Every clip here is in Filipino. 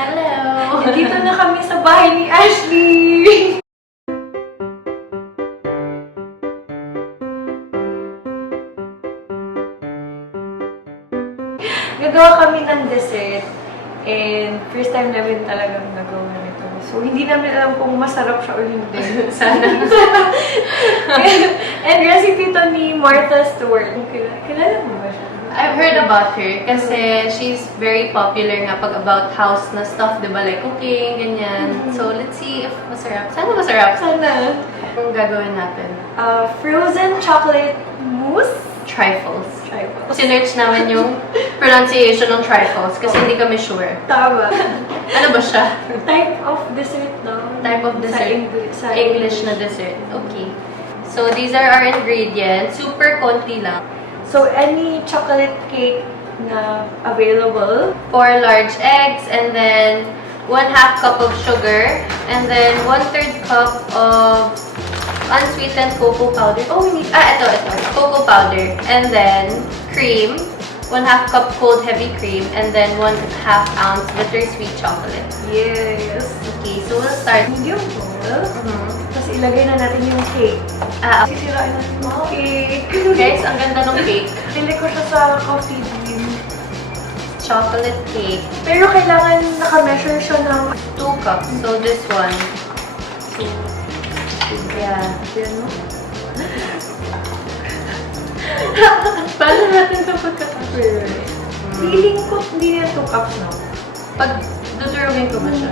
Hello! Dito na kami sa bahay ni Ashley! Gagawa kami ng dessert. And first time namin talagang nagawa nito. So, hindi namin alam kung masarap siya o hindi. Sana. And recipe to ni Martha Stewart. Kilala mo ba siya? I've heard about her kasi she's very popular nga pag about house na stuff, di ba? Like cooking, ganyan. So, let's see if masarap. Sana masarap. Sana. Anong gagawin natin? Frozen chocolate mousse. Trifles. Trifles. Sinerch namin yung pronunciation ng trifles kasi hindi kami sure. Tama. Ano ba siya? Type of dessert, no? Type of dessert? Sa English na dessert. Okay. So, these are our ingredients. Super konti lang. So, any chocolate cake na available. 4 large eggs, and then 1/2 cup of sugar, and then 1/3 cup of unsweetened cocoa powder. Oh, we need, ito. Cocoa powder. And then cream. 1/2 cup cold heavy cream, and then 1/2 ounce bittersweet chocolate. Yes. Okay, so we'll start. Medium bowl. Tapos ilagay na natin yung cake. Sisirain natin yung cake. Guys, ang ganda ng cake. Pili ko siya sa coffee bean. Chocolate cake. Pero kailangan naka-measure siya ng 2 cups. So this one. Yeah. Yan, no? Paano natin ito pagkakapir? Feeling ko hindi yan 2 cups, no? Pag dudurugin ko ba siya?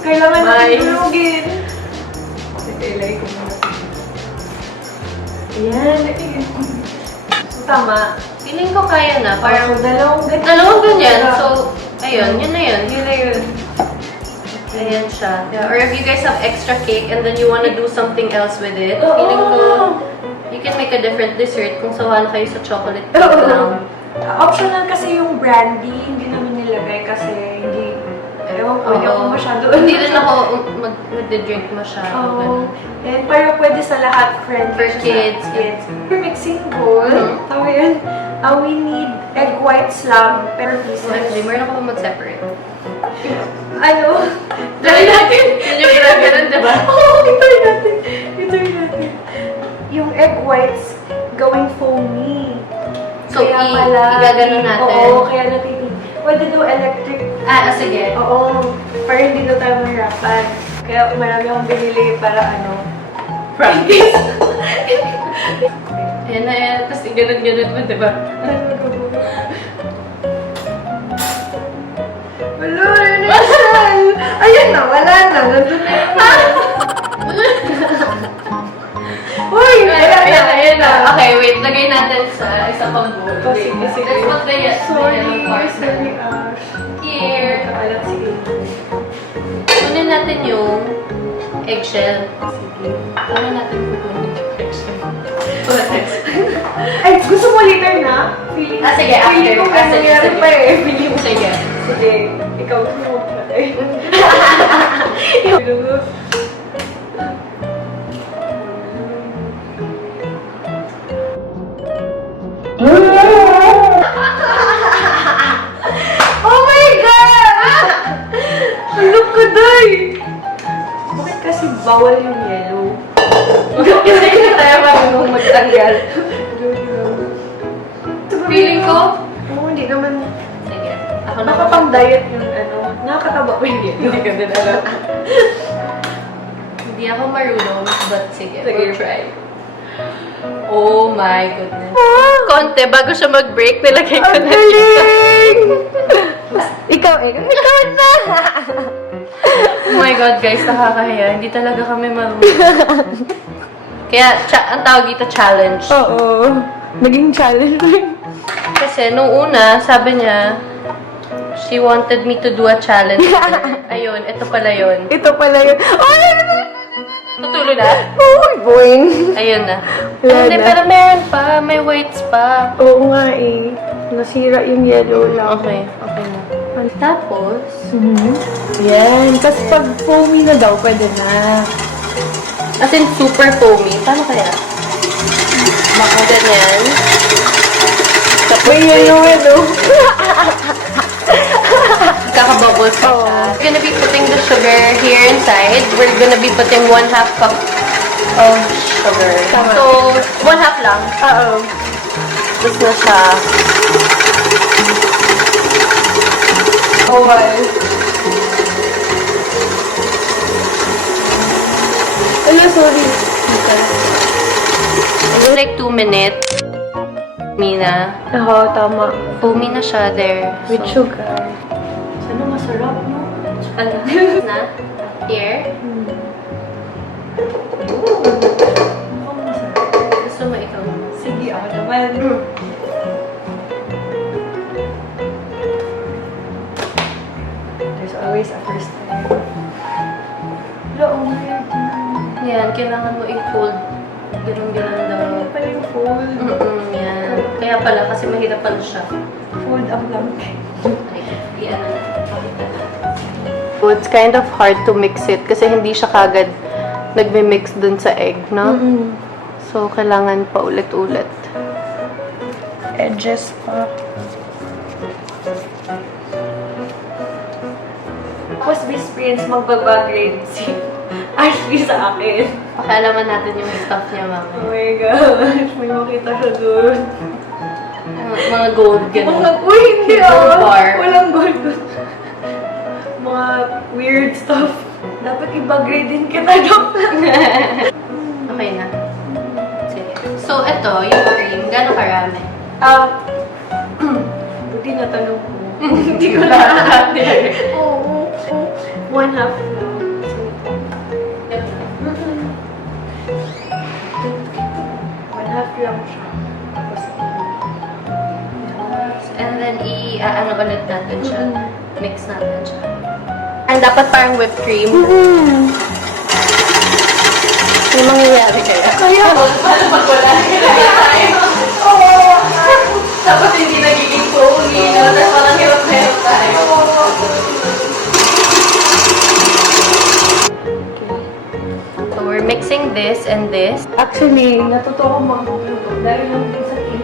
Kailangan natin Bye. durugin. Sige, ilagay ko muna. Ayan. Tama. Feeling ko kaya na. Parang Parang dalawang ganyan. So, ayun. Yun na yun. Yun na yun. Ayan siya. Yeah. Or if you guys have extra cake and then you wanna do something else with it, Oo. feeling ko, you can make a different dessert kung sawa na kayo sa chocolate cake Oo. lang. Optional kasi yung brandy, hindi namin nilagay kasi hindi, ewan ko, hindi ako masyado. Hindi rin ako mag-drink masyado. Oo. And para pwede sa lahat, friendly. For siya kids. sa kids. For mixing bowl, tama yun, we need egg white slab per So, actually, pieces. meron ako mag-separate. Ano? Try natin. Yun yung ginaganon, diba? Oo, itry natin. Itry natin. Yung egg whites gawing foamy. So, igaganon natin. Oo, kaya natin. Pwede do electric. Sige. Oo, para hindi na tayo mahirapan. Kaya marami akong binili para ano, practice. Ayan na yan. Tapos iganon-ganon mo, diba? Wala, yun na yan. Ayun na, wala na. Nandun na yun. Uy, Ayan na. Okay, wait. Lagay natin sa isa pang bowl. Sige, sige. Let's put the yellow part. Sorry, Ash. Here. Kakalat, sige. Kunin natin yung eggshell. Sige. Kunin natin yung eggshell. Ay, gusto mo later na? Feeling, Sige, after. Feeling ko may nangyari pa eh. Feeling ko. Sige. Sige, ikaw mo pa eh. Oh my God! Look ko doy! Bakit kasi bawal yung yellow? Kasi hindi tayo marunong magtanggal. Feeling ko. Oo, hindi naman. Sige. Ako na. Baka pang diet yung ano. Nakakataba ba yung yellow? Hindi ka din alam. Hindi ako marunong, but sige, we'll try. Oh my goodness. Konti, bago siya mag-break, nilagay ko na dito. Ikaw na! Oh my God, guys, nakakahiya. Hindi talaga kami marunong. Kaya, ang tawag dito, challenge. Oo. Naging challenge rin. Kasi, nung una, sabi niya, she wanted me to do a challenge. Ayun, ito pala yun. Ito pala yun. Ay! Tutulo na? Oh, boing. Ayun na. Wala Hindi, na. pero meron pa. May whites pa. Oo nga eh. Nasira yung yellow lang. Okay, okay na. Tapos, Yan. Tapos pag foamy na daw, pwede na. as in super foamy. Paano kaya? Baka ganyan. May yellow. Nagkaka-bubbles pa siya. We're gonna be putting the sugar here inside. We're gonna be putting 1/2 cup of sugar. Tama. So, 1/2 lang. Oo. Tapos na siya. Okay. Hello, sorry. It's like 2 minutes. Mina. Oo, tama. Foamy na siya there. With So, sugar. Sana masarap, no? ano? Na? Here. Mukhang masarap. Gusto mo ikaw? Sige, ako naman. There's always a first time. Wala, oh my God. Yan, kailangan mo i-fold. Ganun-ganun daw. Kaya pala yung fold. Yan. Kaya pala, kasi mahirap pala siya. Fold up lang. Ay, yan na. Pakita na. So, it's kind of hard to mix it kasi hindi siya kagad nagme-mix dun sa egg, no? So, kailangan pa ulit-ulit. Edges pa. Tapos Miss Prince magbabagrade si Ashley sa akin. Pakialaman natin yung stuff niya, mama. Oh my gosh, may makita siya doon. Mga gold, gano'n. Uy, hindi Gold bar. Walang gold doon. Mga weird stuff. Dapat i-bagrade din kita, Dok. Okay na. Sige. So, ito, yung cream, gano'ng karami? Buti na tanong ko. Hindi ko lahat. Oo. 1/2 lang. Lang siya. Tapos, And then, ano ulit natin siya. Mix natin siya. And dapat parang whipped cream. May mangyayari kaya? Kaya, Paano pag wala? Kaya tayo. oo. Tapos hindi nagiging foamy. Tapos parang hirap-hirap tayo. So, we're mixing this and this. Actually, natuto ko magluto dahil lang din sa TV.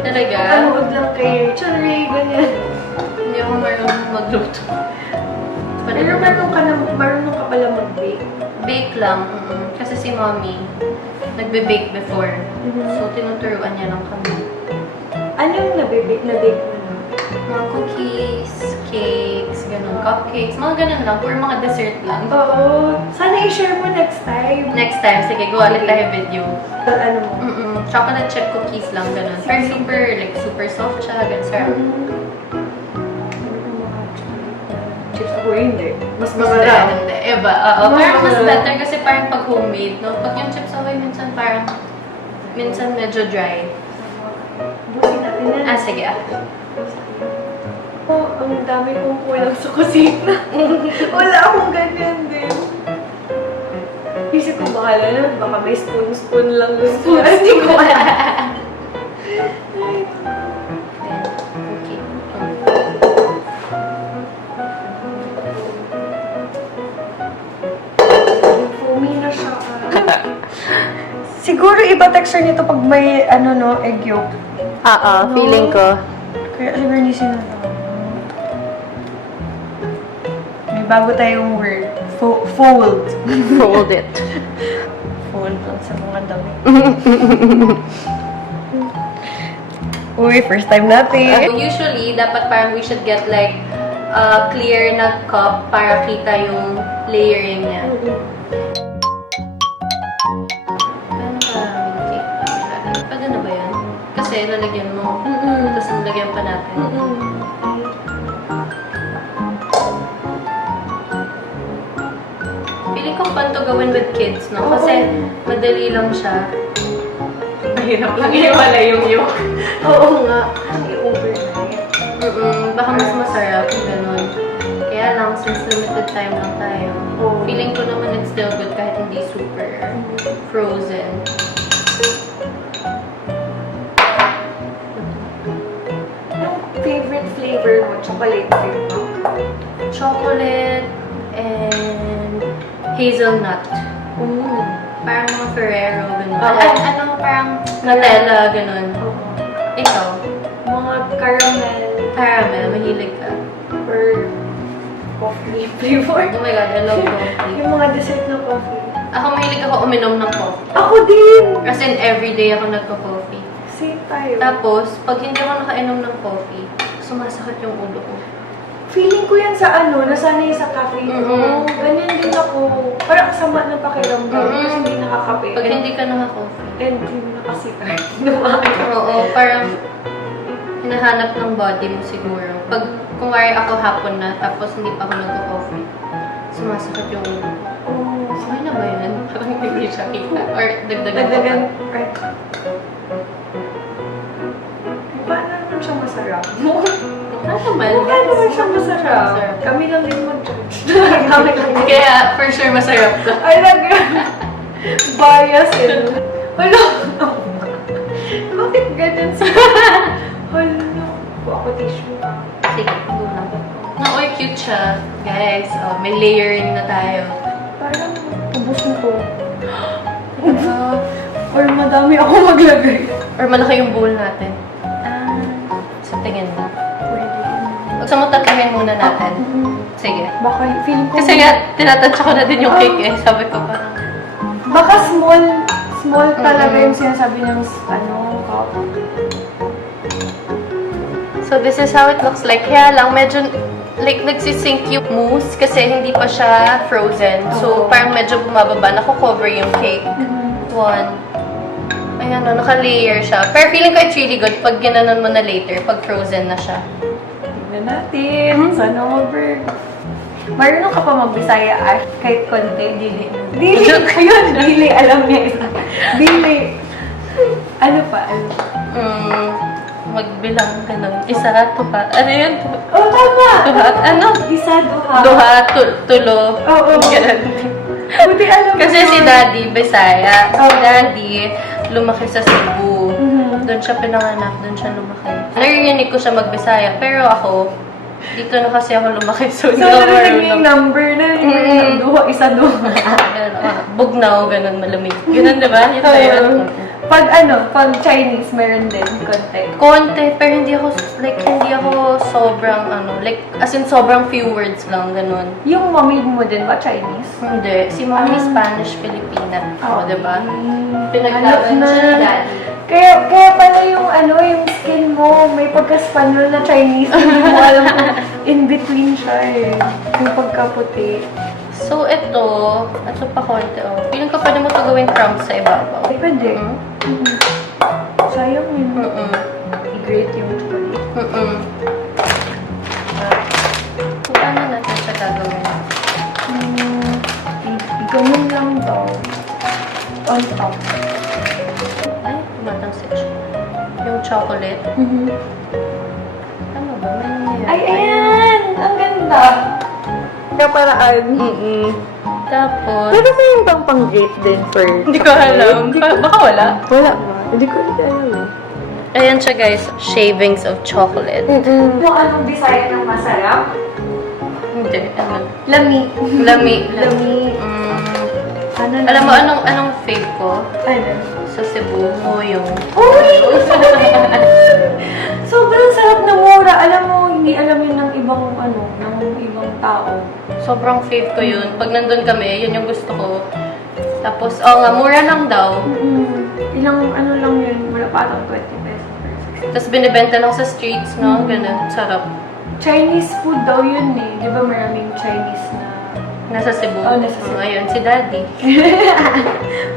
Talaga? Panood lang kay Chanray, ganyan. Hindi ako marunong magluto. Pero marunong ka pala mag-bake. Bake lang. Kasi si mommy, nagbe-bake before. So, tinuturuan niya lang kami. Anong na-bake mo na? Mga cookies, cakes, ganun, cupcakes, mga ganun lang. Or mga dessert lang. Oo. Sana i-share mo next time. Next time, sige, gawa ulit tayo video. Ano mo? Chocolate chip cookies lang, ganun. Pero super soft siya, ganun, sarap. Chips ako hindi. Mas Hindi, masarap. hindi. Iba, oo. Mas Parang mas masarap. better kasi parang pag homemade, no? Pag yung chips away, minsan medyo dry. Busin natin yan. Ah, sige, Oh, ang dami kong kulang sa kusina. Wala akong ganyan din. Isip ko bahala na, baka may spoon lang yung spoon. Hindi ko alam. Okay. Foamy na siya. Siguro iba texture nito pag may egg yolk. Feeling ko. Kaya siguro hindi sinasama. May bago tayong word. Fold. Fold it. Fold lang sa mga damit. Uy, first time natin. Usually, dapat parang we should get like a clear na cup para kita yung layering niya. Paano karaming cake pa ilagay? Pwede na ba yan? Kasi lalagyan mo. Tapos lalagyan pa natin. Feeling ko fun to gawin with kids, no? Kasi madali lang siya. Mahirap lang iwala yung yolk. Oo nga. I-overnight. Baka mas masarap, ganun. Kaya lang, since limited time lang tayo, Oo. feeling ko naman it's still good kahit hindi super frozen. Yung favorite flavor mo, chocolate flavor. Chocolate and hazelnut. Parang mga Ferrero, ganun. Oo. Parang Nutella, ganun. Oo. Ikaw, Mga caramel caramel, mahilig ka. or coffee flavor. Oh my God, I love coffee. Yung mga dessert na coffee. Ako mahilig ako uminom ng coffee. Ako din! As in, everyday ako nagko-coffee. Same tayo. Tapos, pag hindi ako nakainom ng coffee, sumasakit yung ulo ko. Feeling ko yan sa nasanay sa cafe ko. Mhm. Ganyan din ako. Parang sama ng pakiramdam kasi hindi nakakape. Pag hindi ka naka-coffee. And hindi nakasikat. Dumaan. Oo, parang hinahanap ng body mo siguro. Pag, kung wari ako hapon na, tapos hindi pa ako nagko-coffee, sumasakit yung ulo ko. Oh, Okay na ba yun? Parang hindi siya kita. Or dagdagan ko dagdagan. pa. Right. Paano naman siya masarap? Naman. Mukha naman siya masarap. Kami lang din mag-judge. Kami lang din. Kaya, for sure, masarap ka. Ay, bias eh. Hala. Bakit ganun siya? Hala. Ako tissue. Sige, go lang. Uy, cute siya. Guys, may layering na tayo. Parang ubos na to. Or madami ako maglagay. Or malaki yung bowl natin. Sa tingin mo. Pwede. Huwag sa mo tatahin muna natin. Sige. Baka feeling ko... Kasi nga, tinatansya ko na din yung cake eh. Sabi ko parang... Baka small talaga yung sinasabi ng cup. So, this is how it looks like. Kaya lang, medyo like nagsisink yung mousse kasi hindi pa siya frozen. So, Oo. parang medyo bumababa. Nako-cover yung cake. One. Ayan o, naka-layer siya. Pero feeling ko it's really good pag ginanon mo na later, pag frozen na siya. Tignan natin. Sana mag-work. Marunong ka pa mag-Bisaya kahit konti. Dili. Dili. Ayun, dili. Alam niya isa. Dili. Ano pa? Magbilang ganun. Isa, tuha. Ano yun? Oh, tama! Tuha? Ano? Isa, duha. Duha, tulo. Oo. Ganun. Buti alam mo Kasi si yun. Daddy, Bisaya. Si Oo. Daddy, lumaki sa Cebu. Mhm. Doon siya pinanganak, doon siya lumaki. Narinig ko siya mag-Bisaya, pero ako, dito na kasi ako lumaki, so So, hindi ako narinig niya yung marunong. number na. Duha, isa, duha. Ganun, Bugnaw, ganun, malamig. Ganun, di ba? Yung Oo. tayo. Pag Chinese, meron din konti. Konti, pero hindi ako sobrang, as in sobrang few words lang, ganun. Yung mommy mo din ba, Chinese? Hindi. Si Mommy Spanish, Filipina. Oo, di ba? Ano Pinaglaban na? siya ni Daddy. Kaya pala yung yung skin mo, may pagka-Spanyol na Chinese. Hindi mo alam kung in between siya eh. Yung pagkaputi. So, ito pa konti, oh. Feeling ko pwede mo ito gawing crumbs sa ibabaw. Ay, pwede. Mm. Sayang yun. Mm-mm. I-grate yung chocolate. Mm-mm. So, paano natin siya gagawin? Ganun lang daw. On top. Ay, tumatalsik siya. Yung chocolate. Tama ba? May nangyayari. Ay, ayan! Ang ganda! Kaparaan. Tapos, Pwede ba yung pang-grate din for... hindi ko alam. Baka wala. Wala ba? Hindi ko alam. Ayan siya, guys. Shavings of chocolate. Kung anong design ng masarap? Hindi. Ano? Lami. Lami. Lami. Ano Alam mo, anong fave ko? Ano? Sa Cebu, Moyong. Uy! Sobrang sarap na mura. Alam mo, hindi alam yun ng ibang ibang tao. Sobrang fave ko yun. Pag nandun kami, yun yung gusto ko. Tapos, mura lang daw. Ilang lang yun, wala pa atang 20 pesos. Tapos binibenta lang sa streets, no? Ganun. Sarap. Chinese food daw yun eh. Di ba maraming Chinese na... Nasa Cebu. Oh, nasa Cebu. Ayun, si Daddy.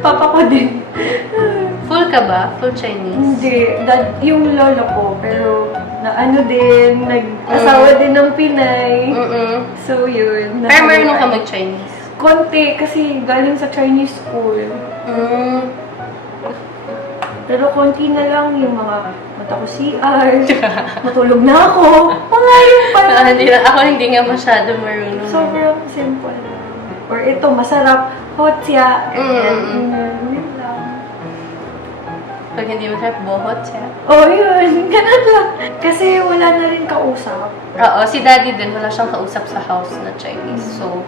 Papa ko din. Full ka ba? Full Chinese? Hindi. Yung lolo ko, pero nag-asawa din ng Pinay. So yun. Pero marunong ka mag-Chinese? Konti, kasi galing sa Chinese school. Pero konti na lang yung mga mata ko CR, matulog na ako. Mga yun pala. Hindi nga masyado marunong. Sobrang simple lang. Or ito, masarap, hot siya. Yun lang. Pag hindi mo trap, bohot siya. Oh, yun. Ganun lang. Kasi wala na rin kausap. Oo, si Daddy din, wala siyang kausap sa house na Chinese. So,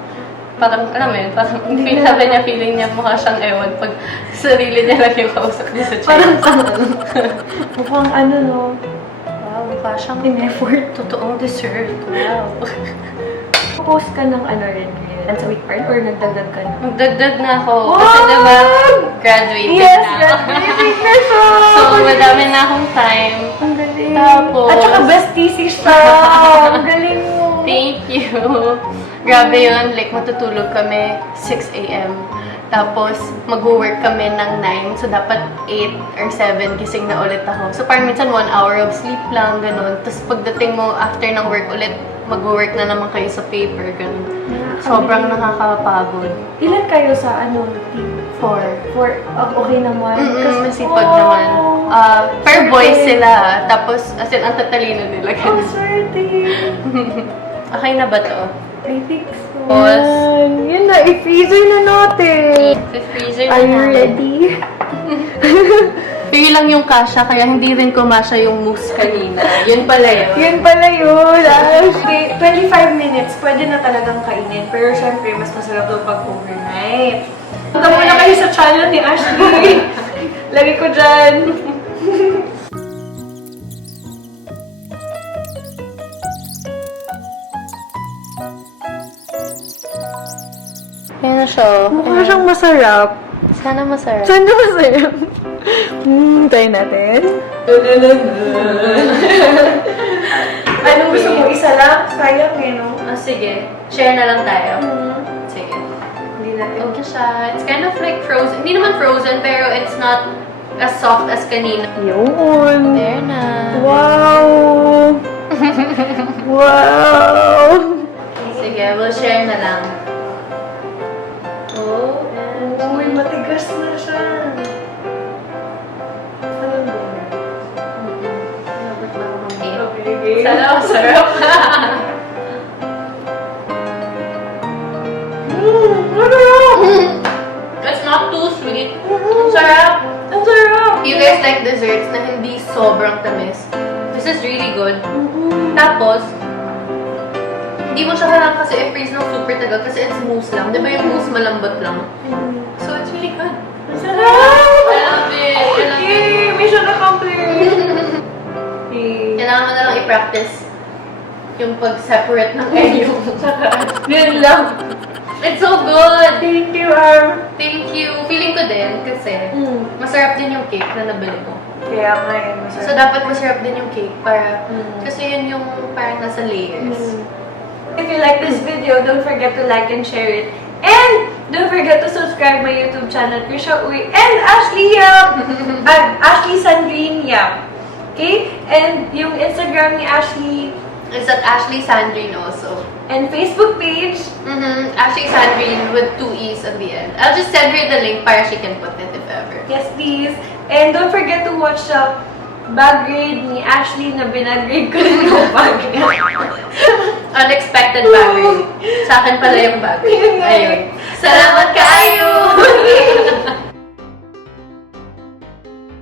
parang, alam mo yun, parang Hindi feeling niya mukha siyang ewan pag sarili niya lang yung kausap niya sa Parang Chinese. mukhang no. Wow, mukha siyang In-effort. totoong dessert. Wow. magpo-post ka ng ano rin ngayon sa week part or nagdagdag ka na? Magdagdag na ako. Wow! Kasi diba, graduating Yes, na ako. graduating na siya! So, madami na akong time. Ang galing. Tapos- At saka best thesis siya. Ang galing mo. Thank you. Grabe yun. Like, matutulog kami 6 a.m. Tapos, mag-work kami ng 9. So, dapat 8 or 7 gising na ulit ako. So, parang minsan 1 hour of sleep lang, ganun. Tapos, pagdating mo after ng work ulit, mag-work na naman kayo sa paper, ganun. Sobrang nakakapagod. Ilan kayo sa ano, team? 4. Okay naman. Masipag naman. Per boys sila. Tapos, as in, ang tatalino nila. Oh, swerte. Okay na ba to? I think so. Pause. Yun na, i-freezer na natin. Sa freezer Are you namin. ready? Pili lang yung kasha, kaya hindi rin kumasya yung mousse kanina. Yun pala yun. Yun pala yun. Okay, 25 minutes, pwede na talagang kainin. Pero syempre, mas masarap daw pag overnight. Punta muna kayo sa channel ni Ashley. Lagi ko dyan. Yan na siya. Mukha siyang masarap. Sana masarap. Sana masarap. Try natin. Anong gusto mo? Isa lang? Sayang eh, no? Sige. Share na lang tayo. Sige. Hindi natin. Okay siya. It's kind of like frozen. Hindi naman frozen, pero it's not as soft as kanina. Yun. There na. Wow! Wow! Sige, we'll share na lang. Oh, and... Uy, matigas na siya. Ano ba? Nabot na ako ng cake. Okay. Sarap, sarap. Masarap! It's not too sweet. Ang sarap. Ang sarap! You guys like desserts na hindi sobrang tamis. This is really good. Tapos, hindi mo siya kailangan kasi i-freeze ng super tagal kasi it's mousse lang. Di ba yung mousse malambot lang? So, it's really good. Ang sarap! I love it. I love it. Yay! Mission accomplished! Yay! Kailangan mo na lang i-practice yung pag-separate ng egg yung Yun lang. It's so good! Thank you, Arm. Thank you! Feeling ko din kasi masarap din yung cake na nabili mo. Kaya nga eh, So, masarap. dapat masarap din yung cake para Mm. kasi yun yung parang nasa layers. If you like this video, don't forget to like and share it. And don't forget to subscribe my YouTube channel, Krisha Uy, and Ashley Yap! Ashley Sandrine Yap. Okay? And yung Instagram ni Ashley, It's at Ashley Sandrine also. and Facebook page. Ashley Sandrine with 2 E's at the end. I'll just send her the link para she can put it if ever. Yes, please. And don't forget to watch the bag grade ni Ashley na binagrade ko rin yung bag grade. Unexpected bag. Sa akin pala yung bag. Yun nga eh. Ayun. Salamat kayo!